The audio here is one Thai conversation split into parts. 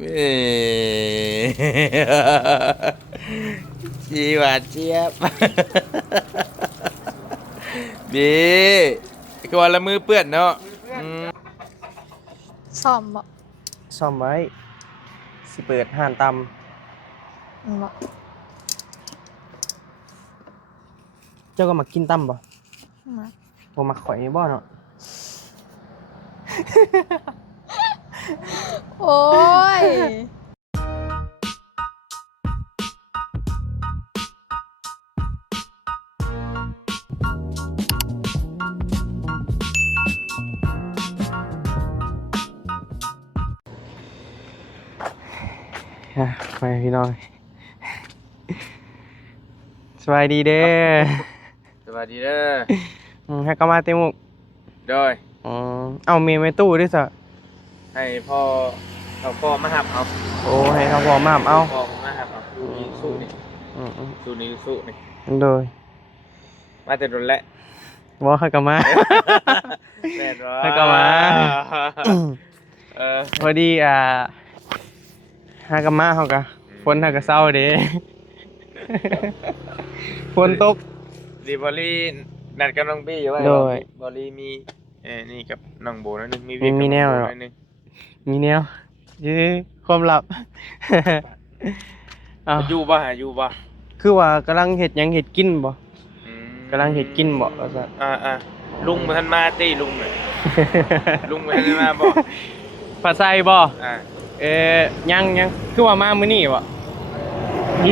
เอ้ชีหวานเจี๊ยบบีคือวันละมือเปื้อนเนาะซ่อมบ่ซ่อมไว้สิเปิดห้านตบ่ำเจ้าก็มากินตำบ่ มา บ่มาข่อยบ่เนาะ โอ้ยไปพี่น้องสบายดีเด้อ สวัสดีเด้อ ให้ก็มาเต็มมุก โดย เอาเมียไม่ตู้ด้วยซะ ให้พ่อเขามาหับเอา โอ้ให้เขาพอมาเอา พ่อมาหับเอาสู้นี่สู้นี่ อืม สู้นี่สู้นี่ โดย มาแต่โดนแล้ว ว่าให้ก็มา แม่นว่า ให้ก็มา พอดีฮากามาเขากะฝนฮากะเศร้าเด้ ฝนตก ดีบอลลี่นัดกับน้องบี้อยู่ว่า โดย บอลลี่มีนี่กับน้องโบนั่นนึงมี มีแนว เห เห ร ร อ อ มีแนวความลับ อ้าว อยู่ป่ะอยู่ป่ะ คือว่ากำลังเห็ดหยังเห็ดกินบ่ อืม กำลังเห็ดกินบ่ว่าซะ ลุงมาทันมาตีลุงหน่อยลุงมาทันมาบ่ ภาษาบ่ อ่า ยังคือว่ามามื้อนี้บ่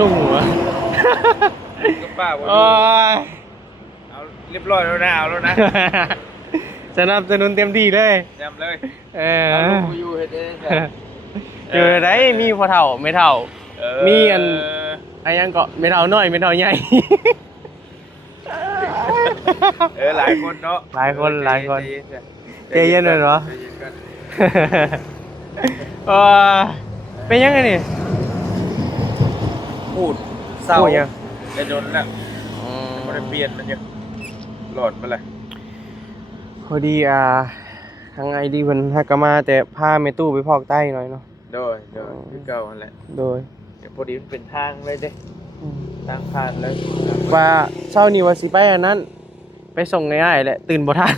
ลุงเหรอ ก็ป้าว่า โอ้ย เอาเรียบร้อยแล้วนะเอาแล้วนะ สนับสนุนเต็มที่เลย จำเลย เอา ลุงมาอยู่เฮ็ดได้จ้ะ อยู่ได้มีพ่อเฒ่าแม่เฒ่า มีอัน อันยังก็แม่เฒ่าน้อยแม่เฒ่าใหญ่ หลายคนเนาะ หลายคนหลายคน ใจเย็นๆ ใจเย็นเลยเหรอ ใจเย็นก่อน เออเป็นยังไงนี่ พูดเศร้า พูดยัง จะโดนแล้วมันได้เปลี่ยนมันยังหลอดมาเลย พอดีทางไอดีเพิ่นฮักกะมาแต่พาแม่ตู้ไปพอกไตหน่อยเนาะ โดยคือเก่านั่นแหละ โดย เดี๋ยวพอดีมันเป็นทางเลยเด้ทางผ่านเลย ว่าเช้านี้ว่าสิไปอันนั้น ไปส่งง่ายๆแหละตื่นบ่ทัน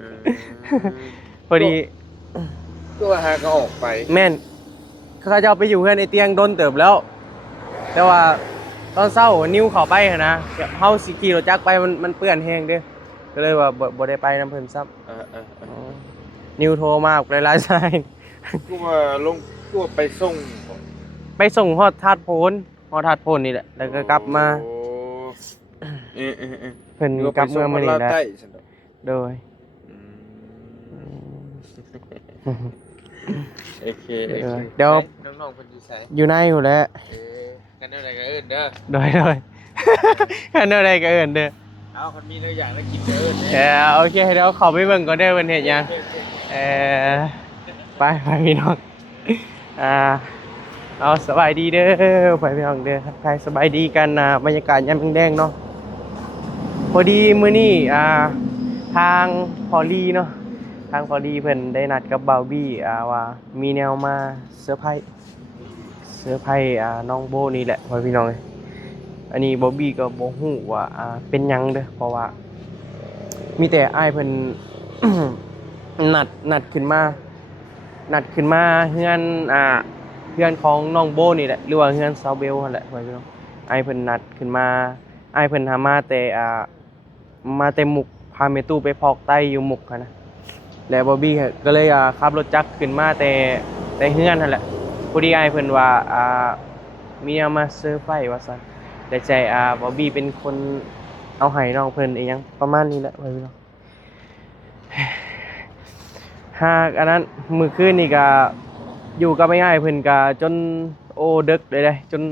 เออ พอดี ก็ว่าหาก็ออกไป แม่นเขาจะเอาไปอยู่เพื่อนไอเตียงโดนเติบแล้ว แต่ว่าตอนเช้านิ้วเข้าไปหั้นนะเฮาสิขี่รถจักรไปมันเปื้อนแห้งเด้อก็เลยว่าบ่ได้ไปนำเพิ่นซ้ำนิ้วโทรมาหลายๆสาย กูว่าลงกูว่าไปส่ง ไปส่งฮอดธาตุโพนนี่แหละแล้วก็กลับมา โอ้เออ เพิ่นกลับเมืองมานี่แหละ ใต้ฉันดอก โดย โอเค เดี๋ยว น้องๆเพิ่นอยู่ไส อยู่ในอยู่แล้ว กันเท่าไหร่ก็เอิ้นเด้อ โดยคันเอะไรก็เอิ้นเด้อ เอาคันมีแล้วอย่างแล้วกินเด้อ โอเคเดี๋ยวขอไปเบิ่งก่อนเด้อเพิ่นเฮ็ดหยังไปพี่น้องเอาสบายดีเด้อไปพี่น้องเด้อทักทายสบายดีกันบรรยากาศยามแดงๆเนาะพอดีมื้อนี้ทางพอลลี่เนาะทางพอลลี่เพิ่นได้นัดกับบ่าวบี้ว่ามีแนวมาเซอร์ไพรส์น้องโบนี่แหละพ่อพี่น้องเอ้ยอันนี้บ่าวบี้ก็บ่ฮู้ว่าเป็นหยังเด้อเพราะว่ามีแต่อ้ายเพิ่น นัดขึ้นมาเฮือนเฮือนของน้องโบนี่แหละหรือว่าเฮือนซาวเบลนั่นแหละพ่อพี่น้องอ้ายเพิ่นนัดขึ้นมาอ้ายเพิ่นหามาแต่มุกพาเมตู้ไปพอกไตอยู่มุกหันนะแล้วบอบบี้ก็เลยขับรถจักรขึ้นมาแต่เฮือนนั่นแหละพอดีอ้ายเพิ่นว่ามีเอามาเซอร์ไพรส์ว่าซั่นแต่ใจบอบบี้เป็นคนเอาให้น้องเพิ่นอีหยังประมาณนี้แหละพ่อพี่น้อง หากอันนั้นมื้อคืนนี่ก็อยู่กับง่ายๆเพิ่นก็จนดึกเลยจน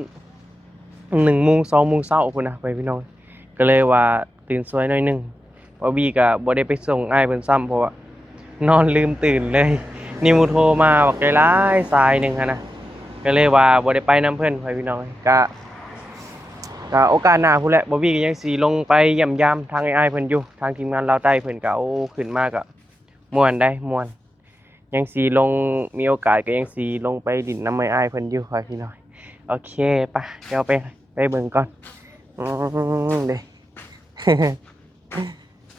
1 โมง 2 โมงเช้าพุ่นน่ะไปพี่น้องก็เลยว่าตื่นสวยหน่อยนึงบอบบี้ก็บ่ได้ไปส่งอ้ายเพิ่นซ้ำเพราะว่านอนลืมตื่นเลยนิวโทรมาบอกใจร้ายสายหนึงหั่นนะก็เลยว่าบ่ได้ไปนํเพิ่นไปพี่น้องก็โอกาสหน้าพุ่นแหละบอบบี้ก็ยังสิลงไปเยี่ยมยามทางอ้ายเพิ่นอยู่ทางทีมงานลาวใต้เพิ่นก็เอาขึ้นมาก็ม่วนได้ม่วน ยังสีลงมีโอกาสก็ยังสีลงไปดินน้ำไม้อ้ายเพิ่นอยู่คอยพี่น้อยโอเคปะเดี๋ยวไปเบิ่งก่อนเด้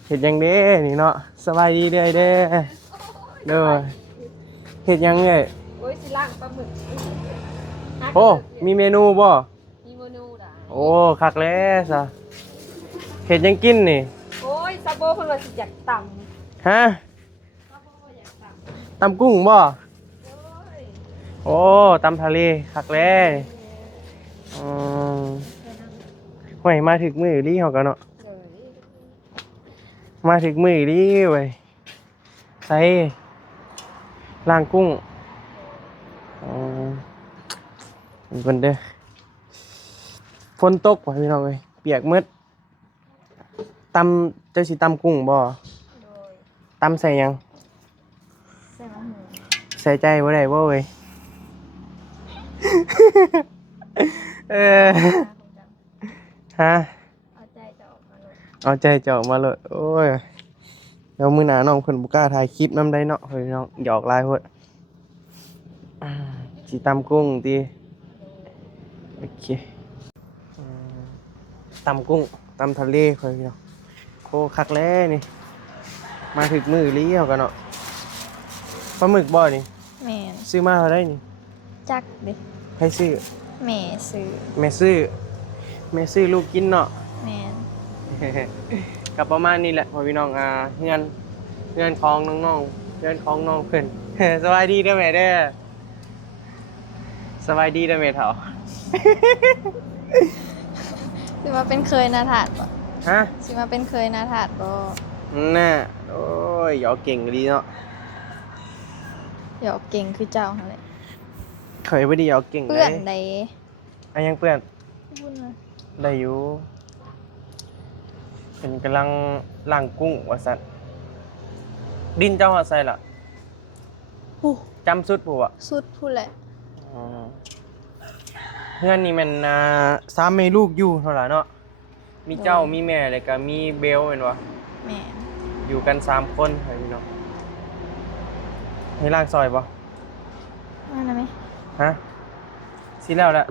เฮ็ดหยังเด้นี่เนาะสบายดีเด้อเด้อเด้อเฮ็ดหยังเด้ โอ้ยสิล่างปลาหมึก โอ้มีเมนูบ่ มีเมนูด่า โอ้คักแล้วซะเฮ็ดหยังกินนี่ โอ้ยซาโบเพิ่นว่าสิอยากต่ ฮะ ำซาโบว่าอยากต่ำ ตำกุ้งบ่ โอ้ย โอ้ตำทะเลคักแล้วอืมห่วยมาถึงมื้อดีเฮาก็เนาะ เดี๋ยวนี้ มาถึงมื้อดีเว้ยใส่ล้างกุ้งอืมเพิ่นเด้อฝนตกว่ะพี่น้องเอ้ยเปียกหมดตำเจ้าสิตำกุ้งบ่ โดย ตำใส่หยัง ใส่มะหมู ใส่ใจบ่ได้บ่เว้ย เออฮะ เอาใจจะออกมาเลย เอาใจเจาะมาเลยโอ้ยแล้วมื้อหน้าน้องเพิ่นบ่กล้าถ่ายคลิปนำได้เนาะเฮ้ยน้องหยอกหลายโพดสิตำกุ้งติโอเคอืมตำกุ้งตำทะเลค่อยพี่น้องโคคักแล้นี่มาถึกมื้อเลี้ยวกันเนาะปลาหมึกบ่นี่ แม่น ซื้อมาเท่าไดนี่ จักเด้ ให้ซื้อ แม่ซื้อ แม่ซื้อลูกกินเนาะ แม่น กับประมาณนี้แหละพอพี่น้องเฮือนของน้องๆเฮือนของน้องเพิ่น สบายดีเด้อแม่เด้อสบายดีเด้อแม่เฒ่า สิมาเป็นเคยนาถาดบ่ ฮะ สิมาเป็นเคยนาถาดบ่ น่ะโอ้ยหยอกเก่งดีเนาะ หยอกเก่งคือเจ้าหั่นแหละ เคยบ่ได้หยอกเก่ง เพื่อน เลย ใด อันยังเปื้อน บุญนะ ได้อยู่เป็นกำลังล้างกุ้งว่าซั่นดินเจ้าหาใส่ล่ะ ฮู้ จำสุดผู้อ่ะ สุดพูดแหละ อ๋อเพื่อนนี่มัน3แม่ลูกอยู่เท่าไหร่เนาะมีเจ้ามีแม่แล้วก็มีเบลแม่นบ่ แม่น อยู่กัน3คนเฮ้ยพี่น้องให้ล้างซอยบ่ มานะไหม ฮะสิแล้วแหละ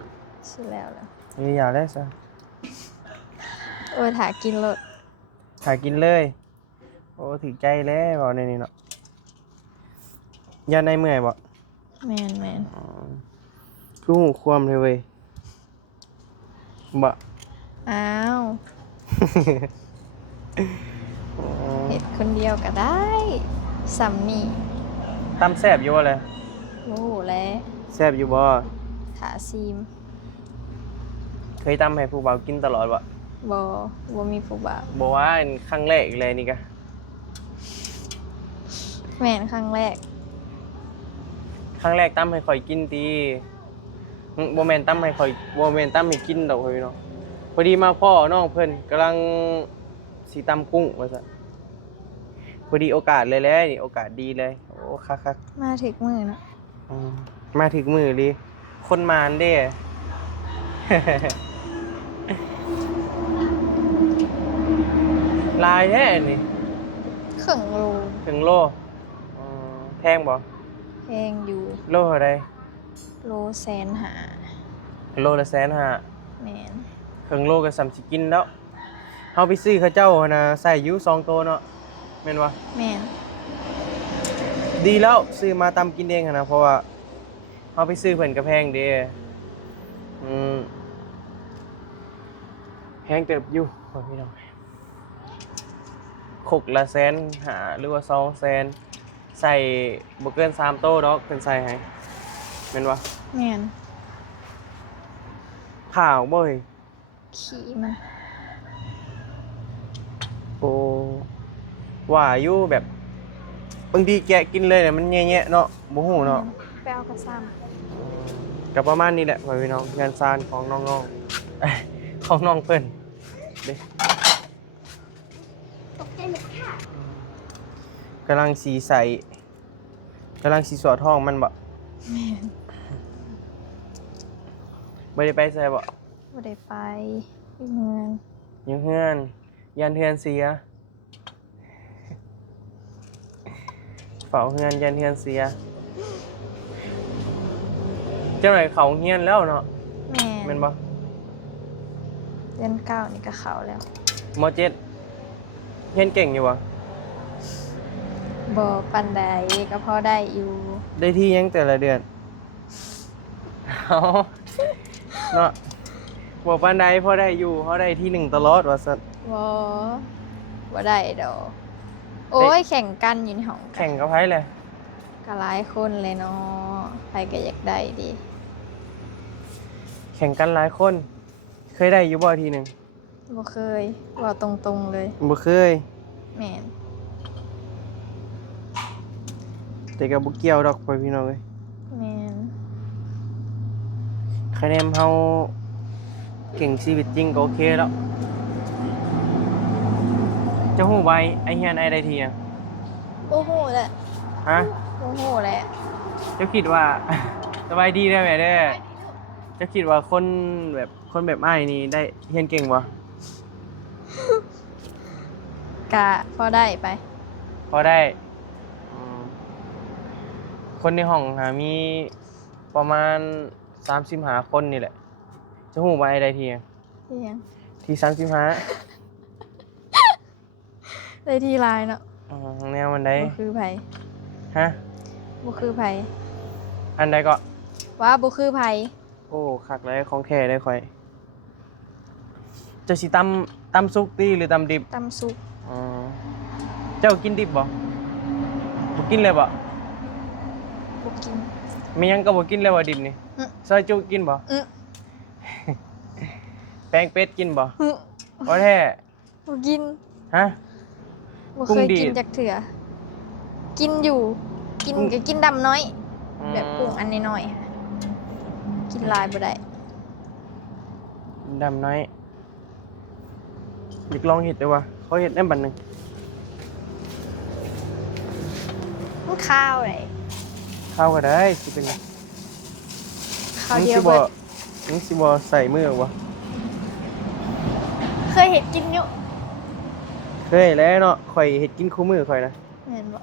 สิแล้วล่ะ นี่อย่าแล้วซะ โอ้ยถากินรส หากินเลยโอ้ถึกใจแล้วบ่ในนี้เนาะย่านในเมื่อยบ่ แม่นแม่น อ๋อคือหูความเลยเว้ยบ่ อ้าว อ๋อ เห็ดคนเดียวก็ได้สำนี่ ตำแซ่บอยู่บ่เลย โอ้โหแล้ว แซ่บอยู่บ่ ถาซีม เคยตำให้ผู้บ่าวกินตลอดบ่ บ่มีผู้บ่าว บ่ว่าอันครั้งแรกอีกเลยนี่กะ แม่นครั้งแรก ครั้งแรกตำให้ข่อยกินติบ่แม่นตำให้ข่อยบ่แม่นตำให้กินดอกเฮ้ยเนาะพอดีมาพ่อน้องเพิ่นกำลังสิตำกุ้งว่าซั่นพอดีโอกาสเลยแหละนี่โอกาสดีเลย โอ้คัก มาถึกมือเนาะ มาถึงมือดิคนมานเด้ ลายแท้นี่ เครื่องโล ถึงโลแพงบ่ แพงอยู่ โลเท่าใด โลแสนหา โลละ150,000 แม่น ครึ่งโลก็สำสิกินแล้วเฮาไปซื้อเขาเจ้าน่ะใส่อยู่2โตเนาะแม่นบ่ แม่น ดีแล้วซื้อมาตำกินเองหั้นนะเพราะว่าเฮาไปซื้อเพิ่นก็แพงเด้แพงเติบอยู่พ่อพี่น้องขกละ150,000หรือว่า200,000ใส่บ่เกิน3โตดอกเพิ่นใส่ให้แม่นบ่ แม่น ผ่าออกบ่เฮ้ย ขี่มัน โอ้ว่าอยู่แบบบางทีแกะกินเลยเนี่ยมันแย่ๆเนาะบ่ฮู้เนาะ ไปเอากระซ้ ก็ประมาณนี้แหละพ่อพี่น้องงานซานของน้องๆ ของน้องเพิ่นเด้กำลังสีใสกำลังสีสวดท้องมันบ่ ำแม่น บ่ได้ไปใส่บ่ บ่ได้ไปอยู่เมือง ยังเฮือนยันเฮือนเสีย เฝ้าเฮือนยันเฮือนเสียเจ้าไหนเขาเฮียนแล้วเนาะ แม่ แม่นบ่ เดือนเก้านี่ก็เขาแล้ว มเจ็ดเฮียนเก่งอยู่บ่ บ่ปันใดก็พอได้อยู่ ได้ที่ยังแต่ละเดือนเอาเนาะบ่ปานใดพอได้อยู่พอได้ที่หนึ่งตลอดว่าซั่น บ่ได้ดอกโอ้ยแข่งกันอยู่ในห้อง แข่งกับไผเลย ก็หลายคนเลยเนาะใครก็อยากได้ดิ แข่งกันหลายคน เคยได้อยู่บ่ทีหนึง บ่เคยว่าตรงๆเลย บ่เคย แม่น แต่ก็บ่เกี่ยวดอกไปพี่น้องเอ้ย แม่น คะแนนเฮาเก่งชีวิตจริงก็โอเคแล้วจะฮู้ไว้ไอ้เฮียนไอ้ได้ทีอ่ะ บ่ฮู้แหละ ฮะ บ่ฮู้แหละ เจ้าคิดว่า สบายดีได้ไหมเด้อเจ้าคิดว่าคนแบบอ้ายนี่ได้เรียนเก่งบ่ กะพอได้ไป พอได้คนในห้องหามีประมาณ35คนนี่แหละจะฮู้ว่าไอ้ได้ทีอะ ที่ยัง ที่35 ได้ที่ลายเนาะ แนวมันได้ บ่คือไผ ฮะ บ่คือไผ อันใดก็ ว่าบ่คือไผ โอ้คักเลยของแท้ได้ค่อยเจะสิตำสุกตีหรือตำดิบ ตำสุก อ๋อเจ้ากินดิบบ่บ่กินเลยบ่ บ่กิน มีหยังก็บ่กินเลยบ่ดิบนี่ อื้อ ซอยจุกินบ่ อื้อ แป้งเป็ดกินบ่ อื้อ บ่แท้ บ่กิน ฮะ บ่ กุ้ เค ง ย ดีด กินจักเถื่อกินอยู่ กิน กุ้ง ก็กินดำน้อย แบบกุ้งอันน้อยๆค่ะกินหลายบ่ได้ ดำน้อยอยากลองเฮ็ดด้วยว่ะเขาเฮ็ดได้บัดหนึง มันข้าวเลย ข้าวก็ได้สิเป็นไง ข้าวเดียว บ่ เบิด มึงสิบ่ใส่มือบ่ เคยเห็นกินอยู่ เคยแล้วเนาะข่อยเฮ็ดกินคู่มือข่อยนะ เห็นบ่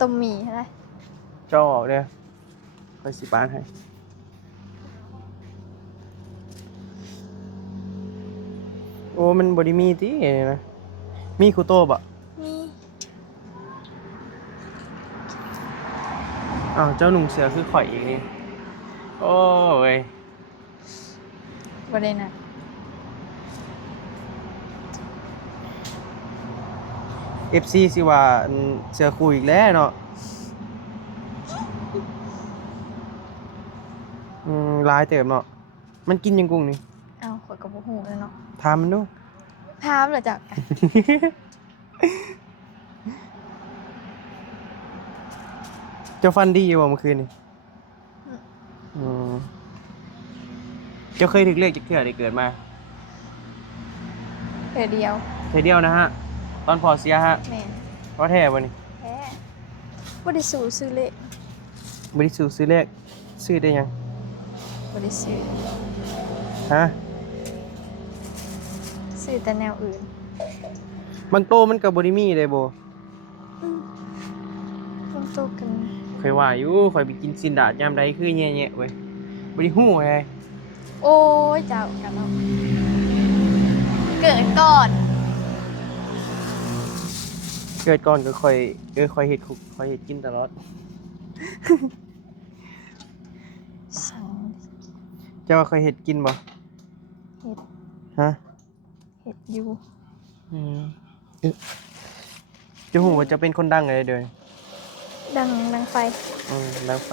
ต้มหมี่ใช่ไหม เจ้าออกเด้อข่อยสิปานให้โอ้มันบ่ได้มีตินะมีคูโต้บ่ มี อ้าวเจ้าหนุ่มเสือคือข่อยอีกนี่โอ้ย บ่ได้นะ FC สิว่าเสือคู่อีกแล้วเนาะหลายเติบเนาะมันกินยังกุ้งนี่ เอ้าข้อยก็บ่ฮู้แล้วเนาะ ถามมันดู ถามเหรอจัก เจ้าฟันดีอยู่บ่เมื่อคืนนี่เจ้าเคยถึกเลขจากเทื่อได้เกิดมา เดี๋ยวเดียว เทื่อเดียวนะฮะ ตอนพอเสียฮะ แม่น ว่าแท้บ่นี่ แท้บ่ได้สู้ซื้อเลข บ่ได้ซื้อเลขซื้อได้ยัง บ่ได้ซื้อ ฮะ ซื้อแต่แนวอื่น บางโตมันก็บ่ได้มีเลยบ่ ต้องโตกัน เคยว่าอยู่ข่อยไปกินซินดาดยามใดคือแย่ๆเว้ยบ่ได้ฮู้ไง โอ้ยเจ้ากันเนาะเกิดก่อน เกิดก่อนก็ค่อยค่อยเฮ็ดค่อยเฮ็ดกินตลอด สั่ง เจ้าว่าค่อยเฮ็ดกินบ่ เฮ็ด ฮะ เฮ็ดอยู่ จะฮู้ว่าจะเป็นคนดังเลยเด้อ ดังไฟ ดังไฟ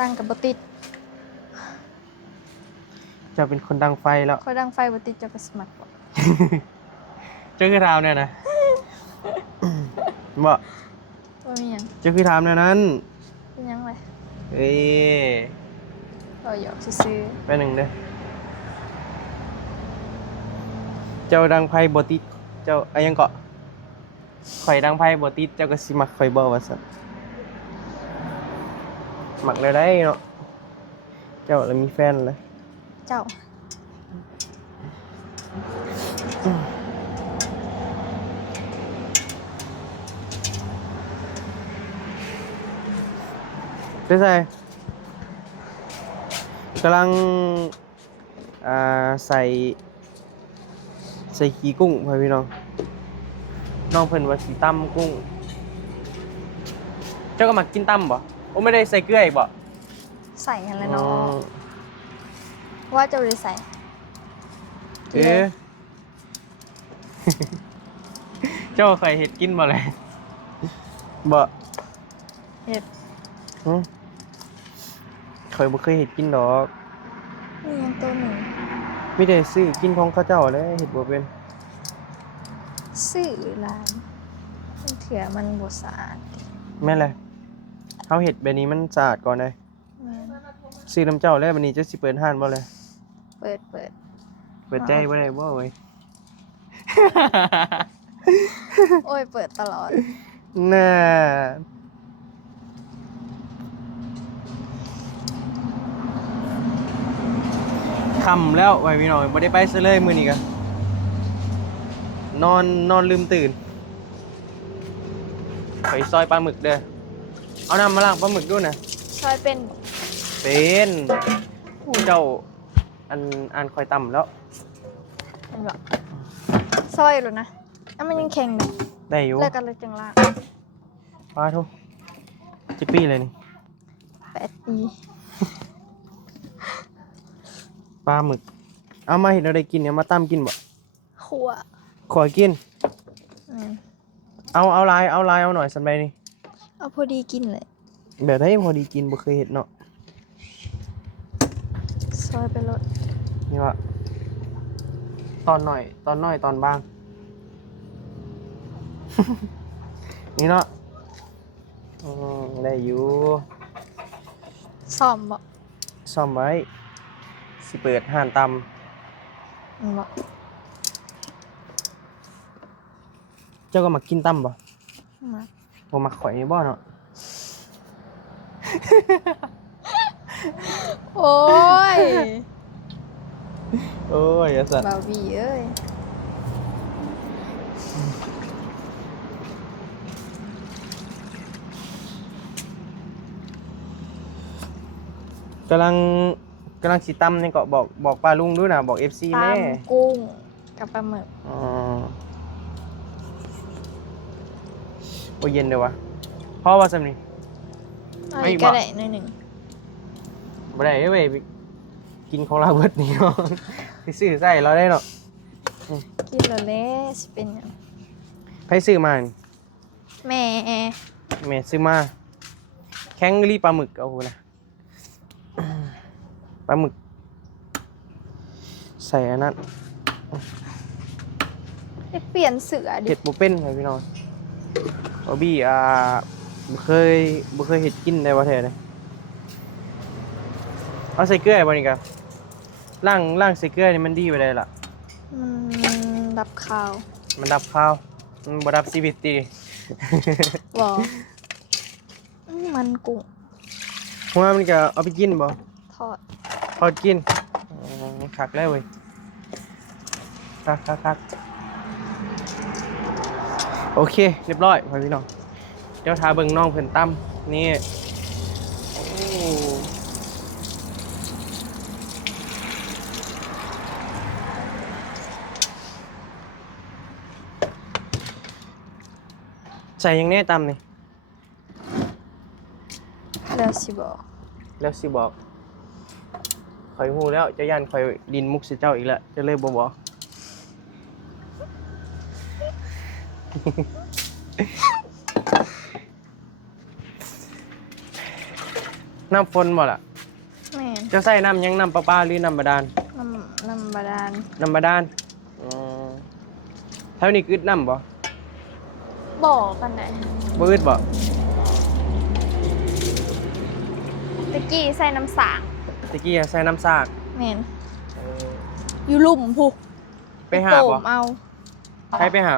ดังกับบ่ติด เจ้าเป็นคนดังไฟแล้ว ค่อยดังไฟบ่ติดเจ้าก็สมัครบ่ เจ้าคือถามเนี่ยนะ บ่ บ่มีหยัง เจ้าคือถามแนวนั้น เป็นหยังเลย เอ้ย เราหยอกซื่อ ไปหนึ่งเด้อเจ้าดังไพ่บ่ติดเจ้าอะยังเกาะข่อยดังไพ่บ่ติดเจ้าก็สิมักข่อยบ่ว่าซั่นมักแล้วได้เนาะเจ้าแล้วมีแฟนเลย ๆเจ้า ได้ใส่กำลังใส่ขี้กุ้งไปพี่น้องน้องเพิ่นว่าสิตำกุ้งเจ้าก็มักกินตำบ่โอ้ไม่ได้ใส่เกลืออีกบ่ ใส่กันเลยเนาะว่าจะได้ใส่ เอ๊ะ เจ้าเคยเห็ดกินบ่เลยบ่ เห็ด เคยบ่เคยเห็ดกินดอก นี่ยังตัวหนึ่ง ไม่ได้ซื้อกินของเขาเจ้าเลยเห็ดบ่เป็น สื่อร้านมันเถื่อมันบสะอาด แม่นเลยเขาเห็ดแบบนี้มันสะอาดก่อนเลย แม่น ซื้อน้ำเจ้าแล้ววันนี้จะสิเปิดห้านบ่เลย เปิด เปิดใจบ่ได้บ่เว้ย โอ้ยเปิดตลอด น่าค่ำแล้วไว้พี่น้องบ่ได้ไปซะเลยมื้อนี้ก็นอนลืมตื่นไปซอยปลาหมึกเด้อเอาน้ำมาล้างปลาหมึกด้วยนะ ซอยเป็น เป็นผู้เจ้าอันคอยต่ำแล้ว เป็นแบบซอยหรอนะแล้วมันยังแข็งอยู่ ได้อยู่ เลิกกันเลยจังละ ปลาทุกจิปปี้เลยนี่ 8 ปี ปลาหมึกเอามาเห็นเราได้กินเนี่ยมาตั้มกินบ่ ขัว ขอกิน อืม เอาลายเอาหน่อยสันไปนี่ เอาพอดีกินเลย แบบได้พอดีกินบ่เคยเห็นเนาะ ซอยไปรถ นี่ว่าตอนหน่อยตอนบาง นี่เนาะได้อยู่ ซ่อมบ่ ซ่อมไว้สิเปิดห้านต มันบ่ ำเจ้าก็มากินตำบ่ มา บ่มาข่อยนี่บ่เนาะ โอ้ย โอ้ยอย่าสั่น บาร์บี้เอ้ย กำลังสิตำนี่ก็บอกป้าลุงด้วยนะบอก FC ตา แม่ มกุ้งกับปลาหมึก อ๋อโอ้เย็นเด้อวะพ่อว่าซำนี่ เอา ไม่ อีก บอก ก็ได้หน่อยหนึ่ง บ่ได้เว้ยไปกินของเราเบิดนี่เนาะ ไปซื้อใส่เราได้เนาะ กินแล้วแหละสิเป็นหยัง ใครซื้อมานี่ แม่ แม่ซื้อมาแข็งรีปลาหมึกเอานะปลาหมึกใส่อันนั้น ได้เปลี่ยนเสือดิ เห็ดบ่เป็นครับพี่น้องบ่บี้บ่เคยเห็ดกินได้บ่แท้เลยเอาใส่เกลือบ่นี่ก็ล่างใส่เกลือนี่มันดีไปได้ล่ะ มันดับข้าว มันดับข้าวมันบ่ดับชีวิตติ บ่มันกุ้ง หัวมันก็เอาไปกินบ่ ทอด ทอดกินคักแล้วเว้ยคักโอเคเรียบร้อยพ่อพี่น้องเดี๋ยวทาเบิ่งน้องเพิ่นตั้มนี่โอ้ใส่ยังแน่ตำนี่ แล้วสิบอก แล้วสิบอกข่อยฮู้แล้วเจ้าย่านข่อยดินมุกสิเจ้าอีกแล้วจะเลยบ่บอก น้ำฝนบ่ล่ะ แม่น จะใส่น้ำยังน้ำประปาหรือน้ำบาดาล น้ำบาดาล น้ำบาดาลอ๋อเท่านี้กึดน้ำบ่ บอกกันได้ บ่อึดบ่ ตะกี้ใส่น้ำสาง ตะกี้ใส่น้ำซาก แม่นอยู่ลุ่มพุก ไปหา โป่ บ่ มเอา ใครไปหา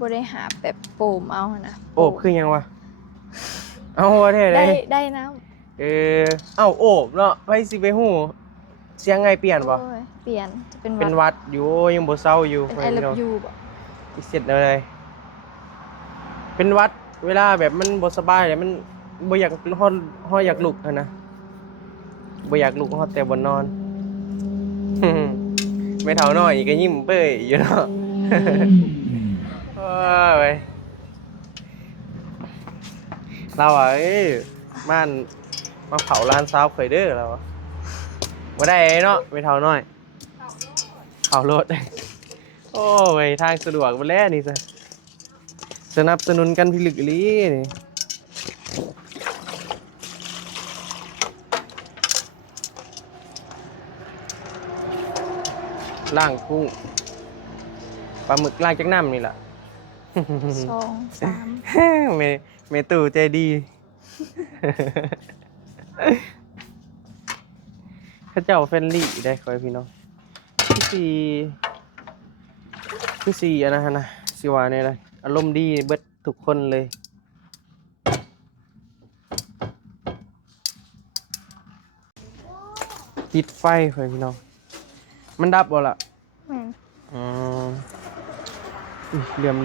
บ่ได้หาแบบโป่มเอานะ โอบคือหยังวะเอาว่าแท้เล ได้ ย ได้น้ เอ้าโอบเนาะไปสิไปฮู้เสียงไงเปลี่ยน ำ บ่ โอ้ยเปลี่ยนจะเป็น เป็นวัดอยู่ยังบ่เศร้าอยู่ เป็นไอเลิฟยูบ่ อีเสร็จเลยเป็นวัดเวลาแบบมันบ่สบายแล้วมัน บ่อยากฮอดอยากลุกอะนะบ่อยากลุกฮอดแต่บ่นอน ไม่เท่าน้อยก็ยิ้มเป้ยอยู่เนาะ โอ้ยเราอ่ะมาเผาร้านซาวเคยเด้อเราอะบ่ได้เนาะไม่เท่าน้อยเผารถ โอ้ยทางสะดวกบ่แล้วนี่ซะสนับสนุนกันพิลึกอีหลีนี่ล่างกุ้งปลาหมึกล่างจากน้ำนี่ล่ะ 2 3 เมตู่ใจดี ข้าเจ้าเฟรนลี่ได้คอยพี่น้องพี่ซีอันนะฮะนะสิว่าเนี่ยเลยอารมณ์ดีเบิดทุกคนเลยปิดไฟคอยพี่น้องมันดับบ่ล่ะ อืม อืมเหลื่อม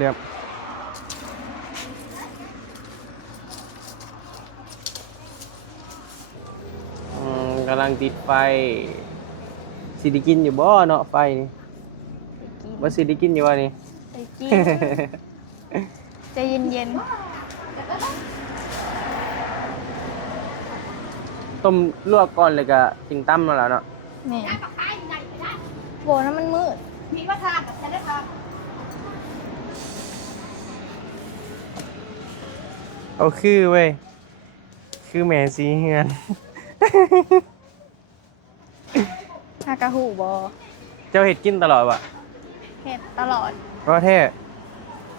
กำลังติดไฟสิได้กินอยู่บ่เนาะไฟนี่บ่สิได้กินอยู่ว่านี่ ไปกินใจเย็น ต้มลวกก่อนเลยก็จึงตั้มมาแล้วเนาะ ๆนี่โบนั้นมันมืด มีว่าทานกับฉันได้ทาน เอาคือเว้ยคือแม่สีเฮือน ฮากะหูบอ เจ้าเห็ดกินตลอดวะ เห็ดตลอด เพราะแท้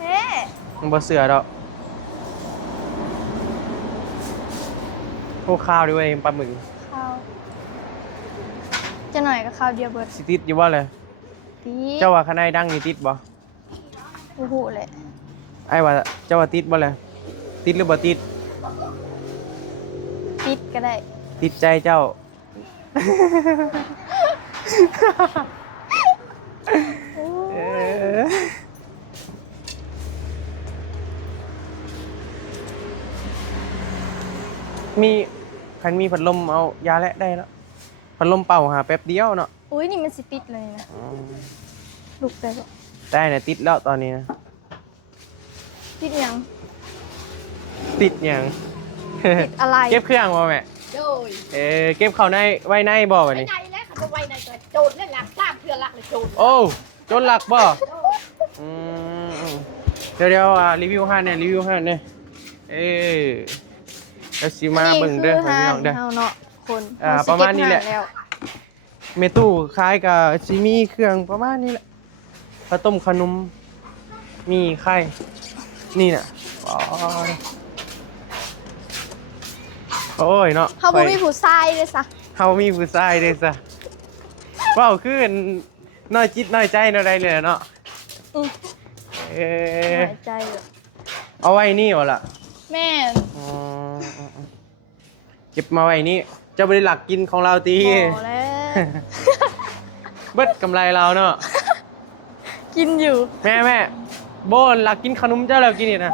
เฮ้ มันบ่เสือดอกพวกข้าวด้วยปลาหมึก ข้าวจะหน่อยก็ข้าวเดียวเบิด สิติดอยู่ว่าเลย ตี เจ้าว่าข้างในดังนี่ติดบ่ โอ้โหเลย ไอ้ว่าเจ้าว่าติดบ่เลยติดหรือบ่ติด ติดก็ได้ ติดใจเจ้า เออมีคันมีพัดลมเอายาและได้แล้วพัดลมเป่าหาแป๊บเดียวเนาะ อุ้ยนี่มันสิติดเลยนะลุกได้ปะ ได้นะติดแล้วตอนนี้นะ ติดยัง ติดอย่าง ติดอะไร เก็บเครื่องบ่แม่ โดย เก็บเข้าในไว้ในบ่บัด ไอ้ นี้ ไหนแล้วเขาจะไว้ในตัวโจรนั่นหลักตามเพื่อนหลักเลยโจร โอ้จนหลักบ่อืมเดี๋ยวรีวิวให้เนี่ยรีวิวให้เนี่ยแล้วสิมาเบิ่งเด้อ นี่ พี่ คือ น้องเด้อ ห้างเฮาเนาะคน ประมาณนี้แหละ เฮสิเก็บห้างแล้ว เมตู้คล้ายกับซิมีเครื่องประมาณนี้แหละข้าวต้มขนมมีไข่นี่น่ะโอ้ยเนาะ เขาบ่มีผู้ชายเลยซะ เฮามีผู้ชายเด้ซะว้าวคือน้อยจิตน้อยใจเนาะได้เลยเนาะ อือ เออ หายใจเลย เอาไว้นี่วะล่ะ แม่ อ๋อเก็บมาไว้นี่เจะบริหลักกินของเราตี พอแล้ว เบิดกำไรเราเนาะ กินอยู่ แม่โบนหลักกินขนมเจ้าแล้วกินนี่นะ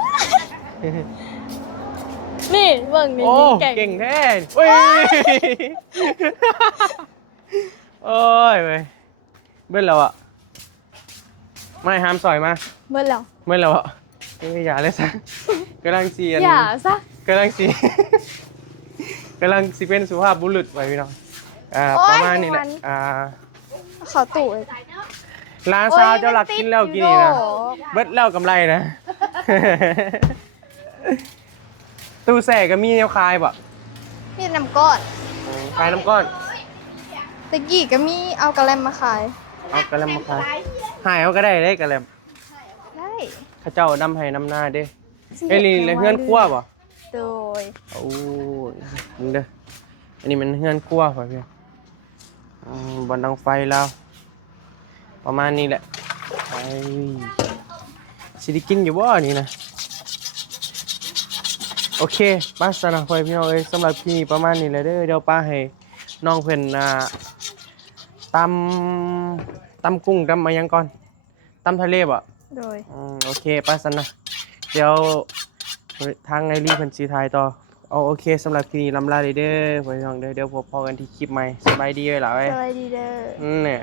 นี่เบิ่งนี่ โอ้ เก่ง เก่งแท้โอ้ย โอ้ยเว้ยเบิดแล้วอ่ะไม่ห้ามสอยมา เบิ่งแล้ว เบิดแล้วอ่ะอย่าเลยซะกำลังเสียน อย่าซะ กำลังสี กำลังสิเป็นสุภาพบุรุษไว้พี่น้อง โอ๊ย ประมาณนี้แหละ มัน เขาตู่เลย ร้านซาวเจ้าหลักกินแล้วกินนี่นะ โอ้ย เบิดแล้วกำไรนะ ตู้แสก็มีแนวคายบ่ มีน้ำก้อน ขายน้ำก้อน ตะกี้ก็มีเอากระแลมมาขาย เอากระลำมาขายหายเอาก็ได้กระล ได้ ำข้าเจ้าน้ำให้น้ำหน้าเด้เอ้ยนี่เลยเฮือนครัวบ่ โดย โอ้ยมึงเด้ออันนี้มันเฮือนครัวป่ะพี่บนดังไฟแล้วประมาณนี้แหละไอ้สิได้กินอยู่บ่นี่นะโอเคป้าสนะพ่อพี่น้องเอ้ยสำหรับพี่ประมาณนี้แหละเด้อเดี๋ยวป้าให้น้องเพิ่นตำกุ้งตำมายังก่อนตำทะเลบ่ โดย โอเคป้าสนะเดี๋ยวทางไอรีเพิ่นสิถ่ายต่อ โอเคสำหรับคลิปนี้ลำลาเด้อพ่อพี่น้องเด้อเดี๋ยวพบกันที่คลิปใหม่สบายดีเว้ยล่ะเว้ย สวัสดีเด้อ เนี่ย